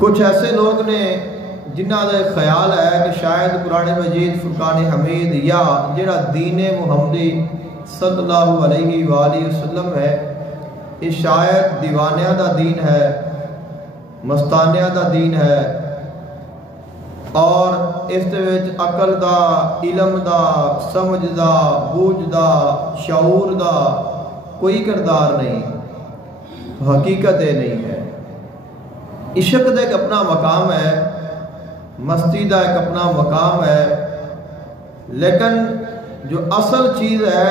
کچھ ایسے لوگ نے جنہ کا خیال ہے کہ شاید قرآن مجید فرقان حمید یا جڑا دین محمدی صلی اللہ علیہ وآلہ وسلم ہے یہ شاید دیوانیاں دا دین ہے، مستانیاں دا دین ہے، اور اس دے وچ عقل دا، علم دا، سمجھ دا، بوجھ دا، شعور دا کوئی کردار نہیں، حقیقت یہ نہیں ہے۔ عشق دا ایک اپنا مقام ہے، مستی دا ایک اپنا مقام ہے، لیکن جو اصل چیز ہے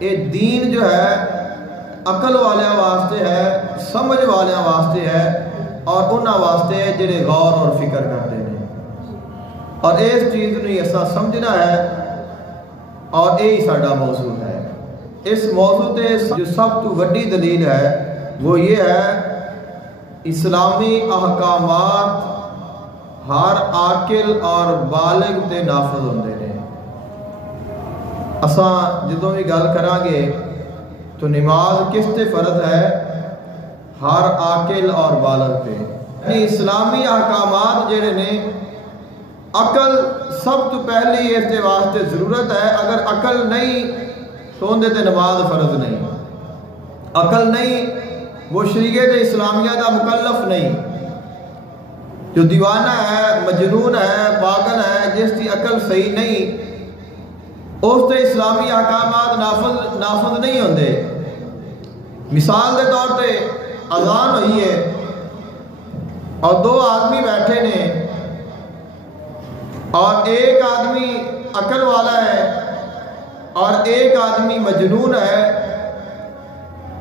یہ دین جو ہے عقل والیاں واسطے ہے، سمجھ والیاں واسطے ہے، اور انہاں واسطے جڑے غور اور فکر کرتے ہیں، اور اس چیز نے ایسا سمجھنا ہے، اور یہی ساڈا موضوع ہے۔ اس موضوع تے جو سب تو وڈی دلیل ہے وہ یہ ہے اسلامی احکامات ہر عاقل اور بالغ تے نافذ ہوندے نے۔ اساں جدوں بھی گل کران گے تو نماز کس تے فرض ہے؟ ہر عاقل اور بالغ تے۔ یعنی اسلامی احکامات جڑے نے عقل سب تو پہلی اس دے واسطے ضرورت ہے، اگر عقل نہیں تو اندے تے نماز فرض نہیں، عقل نہیں وہ شریعت اسلامیہ دا مکلف نہیں۔ جو دیوانہ ہے، مجنون ہے، پاگل ہے، جس کی عقل صحیح نہیں اس تے اسلامی احکامات نافذ نہیں ہوندے۔ مثال دے طور پہ اذان ہوئی ہے اور دو آدمی بیٹھے نے، اور ایک آدمی عقل والا ہے اور ایک آدمی مجنون ہے،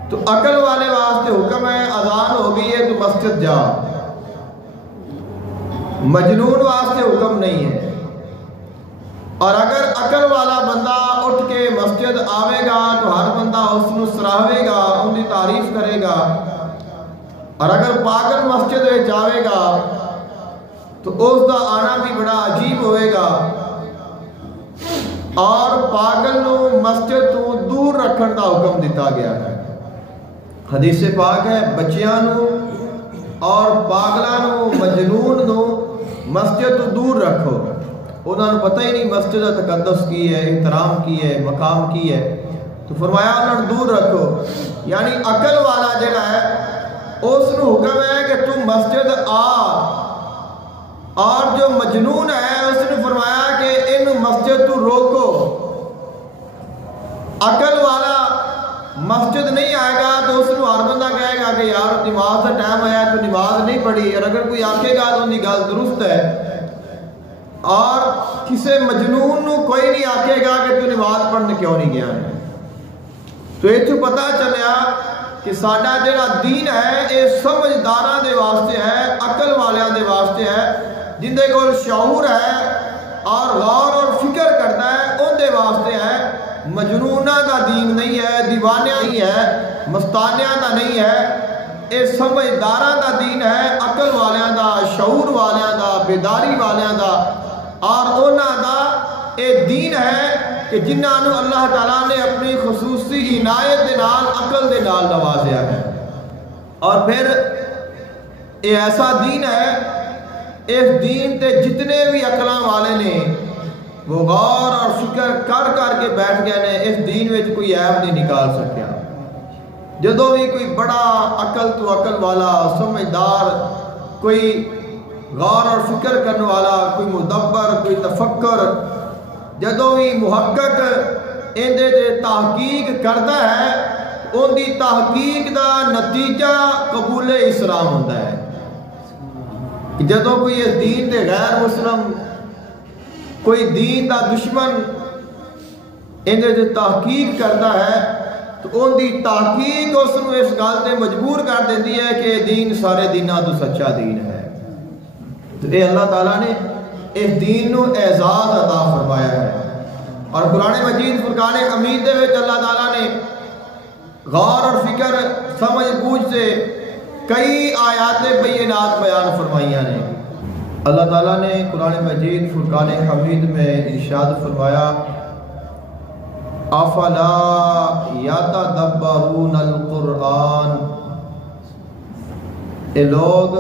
تو عقل والے واسطے حکم ہے اذان ہو گئی ہے تو مسجد جا، مجنون واسطے حکم نہیں ہے۔ اور اگر عقل والا بندہ اٹھ کے مسجد آوے گا تو ہر بندہ اس کو سراہے گا، ان کی تعریف کرے گا، اور اگر پاگل مسجد میں جاوے گا تو اس کا آنا بھی بڑا عجیب ہوئے گا، اور پاگل نو مسجد تو دور رکھن کا حکم دیتا گیا ہے۔ حدیث پاک ہے بچیاں نو اور پاگلاں نو، مجنون نو مسجد تو دور رکھو، انہوں نے پتہ ہی نہیں مسجد کا تقدس کی ہے، احترام کی ہے، مقام کی ہے، تو فرمایا انہوں نے دور رکھو۔ یعنی عقل والا جڑا ہے اس نو حکم ہے کہ تم مسجد آ، اور جو مجنون ہے اس نے فرمایا کہ ان مسجد تو روکو۔ عقل والا مسجد نہیں آئے گا تو اس کو ہر بندہ کہے گا کہ یار نماز کا ٹائم آیا تو نماز نہیں پڑھی، اور اگر کوئی آکھے گا تو ان کی گل درست ہے، اور کسی مجنون نو کوئی نہیں آکھے گا کہ تو نماز پڑھنے کیوں نہیں گیا ہے۔ تو یہ تو پتہ چلیا کہ ساڈا جڑا دین ہے یہ سمجھداراں دے واسطے ہے، عقل والیاں دے واسطے ہے، جن دے کول شعور ہے اور غور اور فکر کرتا ہے ان دے واسطے ہے۔ مجنونہ دا دین نہیں ہے، دیوانیاں ہی ہے، مستانیاں دا نہیں ہے، یہ سمجھداراں دا دین ہے، عقل والیاں دا، شعور والیاں دا، بیداری والیاں دا، اور انہاں دا یہ دین ہے کہ جنہاں نو اللہ تعالیٰ نے اپنی خصوصی عنایت دے نال، عقل دے نال نوازیا ہے۔ اور پھر یہ ایسا دین ہے، اس دین تے جتنے بھی عقلاں والے نے وہ غور اور فکر کر کے بیٹھ گئے نے، اس دین میں کوئی عیب نہیں نکال سکیا۔ جدوں بھی کوئی بڑا عقل تو عقل والا، سمجھدار، کوئی غور اور فکر کرنے والا، کوئی مدبر، کوئی تفکر، جدوں بھی محقق اندے دے تحقیق کرتا ہے، ان دی تحقیق دا نتیجہ قبول اسلام ہوتا ہے۔ جدوں کوئی اس دین دے غیر مسلم، کوئی دین دا دشمن اندے دے تحقیق کرتا ہے تو ان دی تحقیق اس نے اس گل تے مجبور کر دیتی ہے کہ دین سارے دیناں تو سچا دین ہے۔ تو اے اللہ تعالیٰ نے اس دین نو اعزاز عطا فرمایا ہے، اور قرآن مجید فرقان حمید دے وچ اللہ تعالیٰ نے غور اور فکر، سمجھ بوجھ سے کئی آیات بینات بیان فرمائیاں نے۔ اللہ تعالیٰ نے قرآن مجید فرقان حمید میں ارشاد فرمایا افلا یتدبرون القرآن، اے لوگ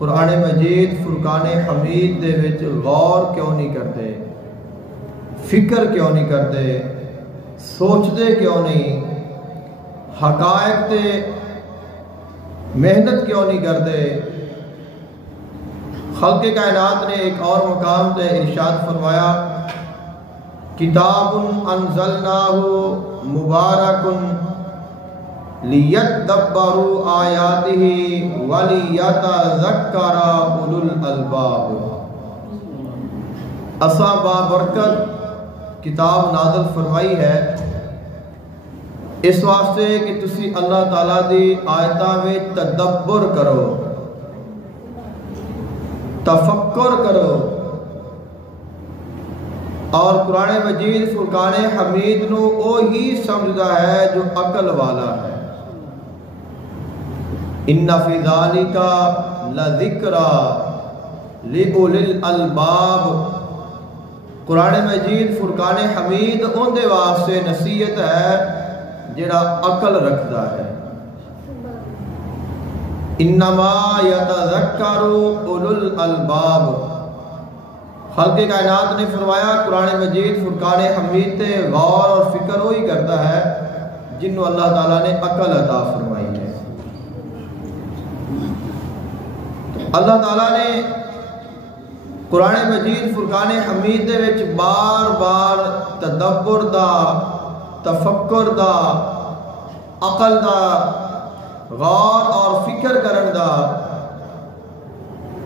قرآن مجید فرقان حمید دے وچ غور کیوں نہیں کرتے، فکر کیوں نہیں کرتے، سوچتے کیوں نہیں، حقائق تے محنت کیوں نہیں کرتے؟ خلق کائنات نے ایک اور مقام تے ارشاد فرمایا، کتاب انزلناہ مبارک لیدبروا آیاتہ ولیتذکر اولو الالباب۔ اساں بابرکت کتاب نازل فرمائی ہے اس واسطے کہ تسی اللہ تعالیٰ دی آیتاں میں تدبر کرو، تفکر کرو، اور قرآن مجید فرقان حمید نو وہی سمجھدا ہے جو عقل والا ہے۔ ان فی ذالک لذکری لأولی الالباب، قرآن مجید فرقان حمید ان دے واسطے نصیحت ہے جڑا عقل رکھدا ہے۔ انما یتذکر اولو الالباب، خلق کائنات نے فرمایا قرآن مجید فرقان حمید تے غور اور فکر وہی کرتا ہے جنہوں اللہ تعالیٰ نے عقل عطا فرمائی ہے۔ اللہ تعالیٰ نے قرآن مجید فرقان حمید دے وچ بار بار تدبر دا، تفکر دا، عقل دا، غور اور فکر کرن دا،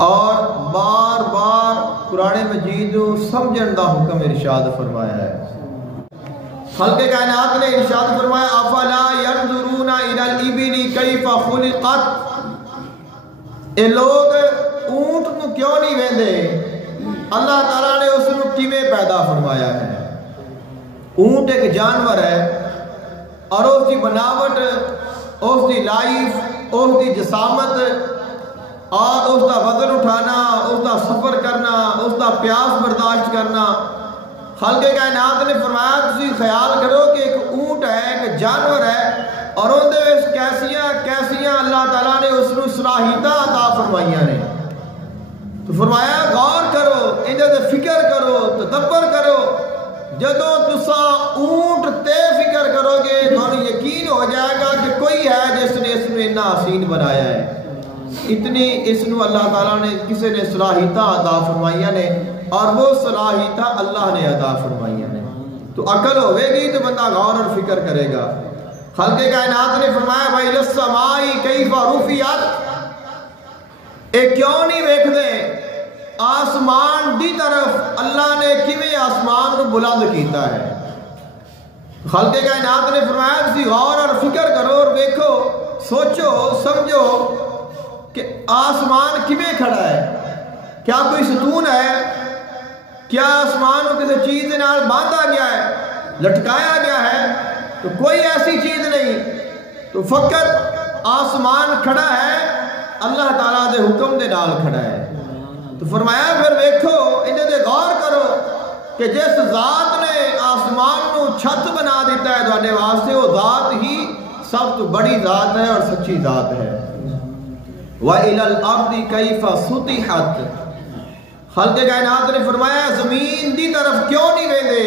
اور بار بار قرآن مجید سمجھن دا حکم ارشاد فرمایا ہے۔ خلق کائنات نے ارشاد فرمایا، افلا ينظرون الى الابل کیف خلقت، اے لوگ اونٹ نو کیوں نہیں ویندے اللہ تعالیٰ نے اس نو کیویں پیدا فرمایا ہے۔ اونٹ ایک جانور ہے اور اس کی بناوٹ، اس کی لائف، اس کی جسامت اور اس کا وزن اٹھانا، اس کا سفر کرنا، اس کا پیاس برداشت کرنا، خلق کائنات نے فرمایا تسی خیال کرو کہ ایک اونٹ ہے، ایک جانور ہے، اور ان دے کیسیاں کیسیاں اللہ تعالیٰ نے اس نو صلاحیتاں عطا فرمائیاں نے۔ تو فرمایا غور کرو، ان دے فکر کرو، تدبر کرو۔ جدوں تساں اونٹ تے فکر کرو گے تھانوں یقین ہو جائے گا کہ کوئی ہے جس نے اس نو اتنا حسین بنایا ہے، اتنی اس نو اللہ تعالیٰ نے کسی نے صلاحیتاں عطا فرمائیاں نے، اور وہ صلاحیتاں اللہ نے عطا فرمائیاں نے۔ تو عقل ہوے گی تو بندہ غور اور فکر کرے گا۔ خلق کائنات نے فرمایا وَإِلَى السَّمَاءِ كَيْفَ رُفِعَتْ، اے کیوں نہیں ویکھ دے آسمان دی طرف اللہ نے کیویں آسمان کو بلند کیتا ہے۔ خلق کائنات نے فرمایا تسی غور اور فکر کرو اور دیکھو، سوچو، سمجھو کہ آسمان کیویں کھڑا ہے، کیا کوئی ستون ہے؟ کیا آسمان کو کسی چیز کے نال باندھا گیا ہے، لٹکایا گیا ہے؟ تو کوئی ایسی چیز نہیں، تو فقط آسمان کھڑا ہے اللہ تعالیٰ دے حکم دے نال کھڑا ہے۔ تو فرمایا پھر دیکھو، انہیں دے غور کرو کہ جس ذات نے آسمان کو چھت بنا دیتا ہے تواڈے واسطے، وہ ذات ہی سب تو بڑی ذات ہے اور سچی ذات ہے۔ وَإِلَى الْأَرْضِ كَيْفَ سُطِحَتْ، خلق کائنات نے فرمایا زمین دی طرف کیوں نہیں ویندے،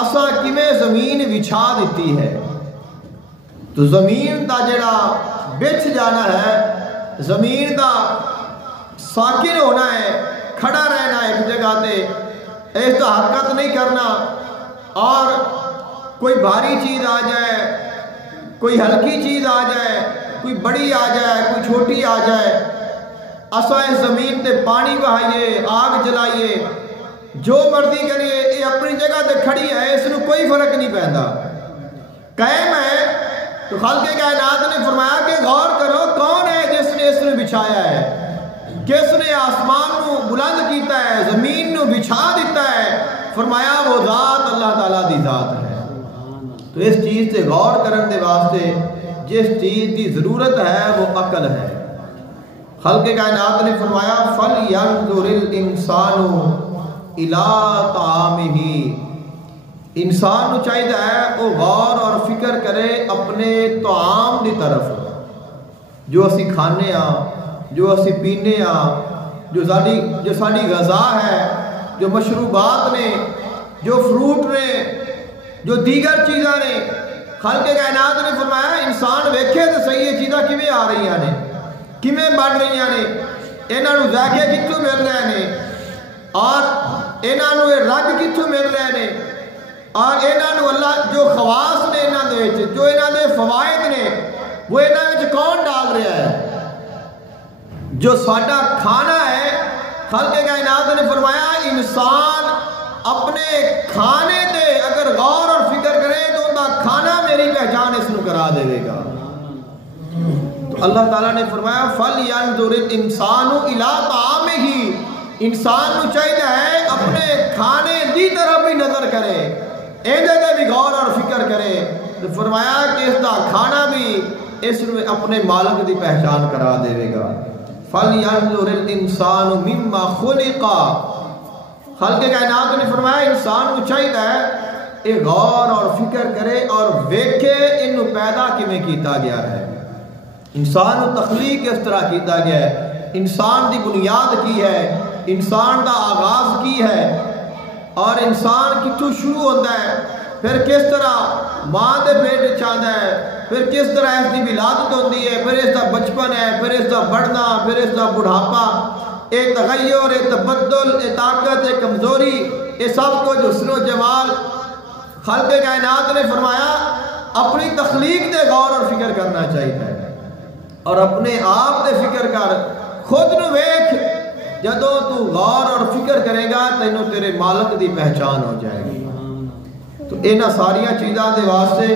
اساں کیویں زمین بچھا دیتی ہے۔ تو زمین دا جڑا بچھ جانا ہے، زمین دا ساکن ہونا ہے، کھڑا رہنا ایک جگہ تے، اس کا حرکت نہیں کرنا، اور کوئی بھاری چیز آ جائے، کوئی ہلکی چیز آ جائے، کوئی بڑی آ جائے، کوئی چھوٹی آ جائے، اساں اس زمین تے پانی بہائیے، آگ جلائیے، جو مرضی کریے، یہ اپنی جگہ تے کھڑی ہے، اس میں کوئی فرق نہیں پہنتا، قائم ہے۔ تو خالق کائنات نے فرمایا کہ غور کرو کون ہے جس نے اس نے بچھایا ہے، کس نے آسمان کو بلند کیتا ہے، زمین کو بچھا دیتا ہے، فرمایا وہ ذات اللہ تعالیٰ دی ذات ہے۔ تو اس چیز سے غور کرنے دے واسطے جس چیز کی ضرورت ہے وہ عقل ہے۔ خلق کائنات نے فرمایا فَلْيَنْظُرِ الْإِنسَانُ إِلَىٰ طَعَامِهِ، انسان نو چاہیے ہے وہ غور اور فکر کرے اپنے طعام دی طرف، جو اسی کھانے ہاں، جو اسی پینے جو ساری غذا ہے، جو مشروبات نے، جو فروٹ نے، جو دیگر چیزاں نے، خالق کائنات نے فرمایا انسان ویکھے تو صحیح یہ چیزاں کیویں آ رہی ہیں، کیویں بڑھ رہی ہیں، انہاں نوں ذائقے کتھوں مل رہے ہیں، اور انہاں نوں رنگ کتھوں مل رہے ہیں، اور انہاں نوں اللہ جو خواص نے انہاں دے وچ، جو انہاں دے فوائد نے، وہ انہاں وچ کون ڈال رہا ہے؟ جو ساڈا کھانا ہے، خالق کائنات نے فرمایا انسان اپنے کھانے تے اگر غور اور فکر کرے تو ان کا کھانا میری پہچان اس نو کرا دے گا۔ تو اللہ تعالیٰ نے فرمایا فَلْيَنْظُرِ الْإِنسَانُ إِلَىٰ طَعَامِهِ، انسان نو چاہیے ہے اپنے کھانے دی طرف بھی نظر کرے، ایندے تے بھی غور اور فکر کرے۔ تو فرمایا کہ اس کا کھانا بھی اس نو اپنے مالک دی پہچان کرا دے گا۔ فَلْيَنْظُرِ الْإِنسَانُ مِمَّا خُلِقَ، خالق کائنات نے فرمایا انسان کو چاہیے ہے یہ غور اور فکر کرے اور ویکھے انہوں پیدا کیویں کیتا گیا ہے، انسان کو تخلیق اس طرح کیتا گیا ہے، انسان دی بنیاد کی ہے، انسان دا آغاز کی ہے، اور انسان کتھوں شروع ہوتا ہے، پھر کس طرح ماں دے پیٹ چاہتا ہے، پھر کس طرح اس دی ولادت ہوتی ہے، پھر اس دا بچپن ہے، پھر اس دا بڑھنا، پھر اس دا بڑھاپا، اے تغیر، اے تبدل، اے طاقت، اے کمزوری، اے سب کو حسن و جمال خالق کائنات نے فرمایا اپنی تخلیق دے غور اور فکر کرنا چاہیے، اور اپنے آپ دے فکر کر، خود نو ویکھ، جدوں تو غور اور فکر کرے گا تینوں تیرے مالک دی پہچان ہو جائے گی۔ تو انہاں ساریاں چیزاں دے واسطے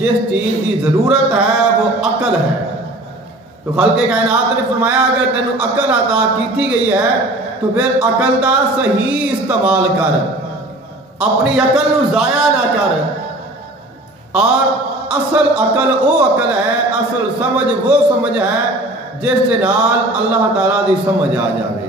جس چیز کی ضرورت ہے وہ عقل ہے۔ تو خالق کائنات نے فرمایا اگر تینوں عقل عطا کی گئی ہے تو پھر عقل دا صحیح استعمال کر، اپنی عقل نو ضائع نہ کر، اور اصل عقل وہ عقل ہے، اصل سمجھ وہ سمجھ ہے جس سے نال اللہ تعالیٰ دی سمجھ آ جائے۔